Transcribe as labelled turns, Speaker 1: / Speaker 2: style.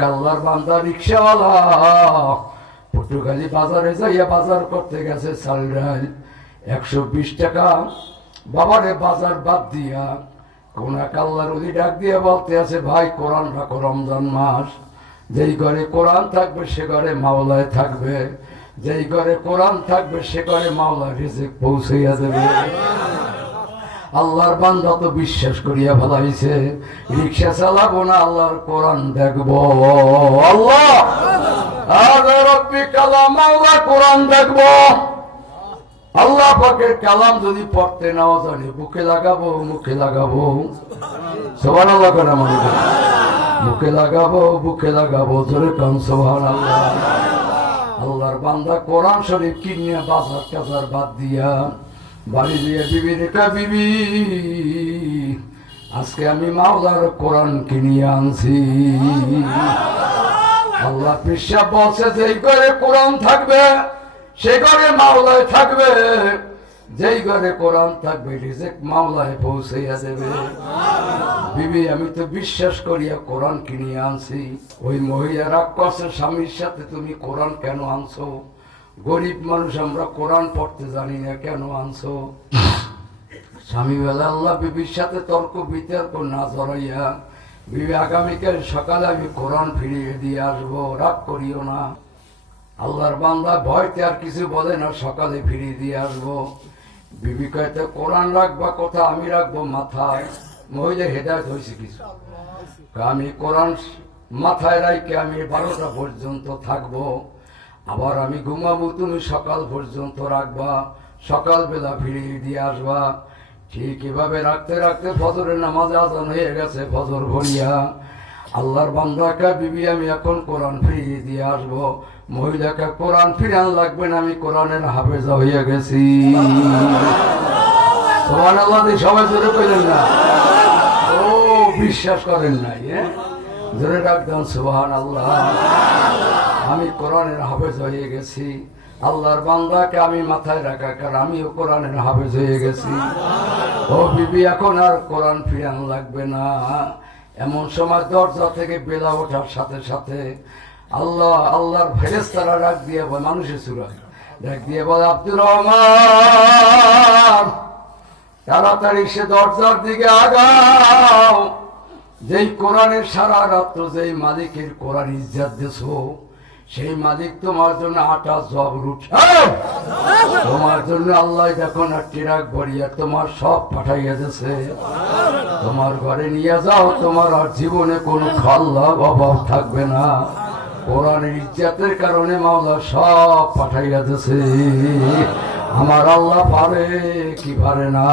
Speaker 1: কাল্লার বান্দা রিক্সাওয়ালা। পটুখালি বাজারে যাইয়া বাজার করতে গেছে চাল ডাল একশো বিশ টাকা। বাবারে বাজার বাদ দিয়া কোন আল্লাহর অলি ডাক দিয়ে বলতে আছে, ভাই, কোরআন রাখো রমজান মাস। যেই ঘরে কোরআন থাকবে, সে ঘরে মাওলায় থাকবে। যেই ঘরে কোরআন থাকবে, সে ঘরে মাওলা রিজিক পৌঁছাইয়া দেবে। আল্লাহর বান্দা তো বিশ্বাস করিয়া ভালাইছে রিক্সা চালাবো না, আল্লাহর কোরআন দেখব। আল্লাহ! আল্লাহ কোরআন দেখব। আল্লাহ পাকের কালাম যদি পড়তে নাও জানি, বুকে লাগাবো, মুখে লাগাবো। সবার আল্লাহ করে আমাদের মুখে লাগাবো, বুকে লাগাবো ধরে কাম সোহান আল্লাহ আল্লাহর বান্দা কোরআন শরীফ কিনিয়া বাজার টাজার বাদ দিয়া বাড়ি দিয়ে বিবি। বিবি আজকে আমি মাওলার কোরআন কিনিয়ে আনছি। আল্লাহ পিসাব বলছে, যেই ঘরে কোরআন থাকবে, সে ঘরে মাওলায় থাকবে। যেই ঘরে কোরআন থাকবে, রিজেক মামলায় পৌঁছাইয়া দেবে। বিবি, আমি তো বিশ্বাস করিয়া কোরআন কিনিয়ে আনছি। ওই মহিলা রাগ করছে স্বামীর সাথে তুমি কোরআন কেন আনছো? গরিব মানুষ আমরা কোরআন পড়তে জানি না, কেন আনছো? স্বামী বিবির সাথে তর্ক, বিতর্ক না জড়াইয়া, বিবি, আগামীকাল সকালে আমি কোরআন ফিরিয়ে দিয়ে আসব, রাগ করিও না। আল্লাহর বান্দা ভয়তে আর কিছু বলে না, সকালে ফিরিয়ে দিয়ে আসব। বিবি কয়তে কোরআন রাখবা কথা, আমি রাখব মাথায়। মহিলা হেদায়ত হয়েছে কিছু। আমি কোরআন মাথায় রাখকে আমি বারোটা পর্যন্ত থাকব। আবার আমি ঘুমাবো, তুমি সকাল পর্যন্ত রাখবা, সকালবেলা ফিরিয়ে দিয়ে আসবা। ঠিক এভাবে রাখতে রাখতে ফজরের নামাজ আজান হয়ে গেছে, ফজর ভরিয়া। আল্লাহর বান্দাকে, বিবি, আমি এখন কোরআন ফিরিয়ে দিয়ে আসব। মহিলাকে কোরআন ফিরান লাগবে না, আমি কোরআনের হাফেজা হয়ে গেছি। সোহান আল্লাহ সবাই জোরে কইলেন না? ও, বিশ্বাস করেন নাই হ্যাঁ? জোরে ডাকতাম সোহান আল্লাহ কোরআনের হাফেজ হয়ে গেছি। আল্লাহর বান্দাকে আমি মাথায় রাখা কারণ আমিও কোরআনের হাফেজ হয়ে গেছি। ও বিবি, এখন আর কোরআন ফিরান লাগবে না। এমন সময় দরজা থেকে বেলা ওঠার সাথে সাথে আল্লাহ, আল্লাহর ফেরেস্তারা ডাক দিয়ে বলে, মানুষের সুরায় ডাক দিয়ে বলে, আব্দুর রহমান, তাড়াতাড়ি সে দরজার দিকে আগাও। যেই কোরআনের সারা রাত্র যেই মালিকের কোরআন ইজ্জাত দেছো সেই মালিক তোমার জন্য আটা জব রুট। তোমার জন্য আল্লাহ দেখো না টিরাক ভরিয়া তোমার সব পাঠাইয়া দিয়েছে তোমার ঘরে নিয়ে যাও, তোমার আর জীবনে কোনো খাল্লা অভাব থাকবে না। কোরআনের ইজ্জাতের কারণে মাওলা সব পাঠাইয়া দিয়েছে আমার আল্লাহ পারে কি পারে না?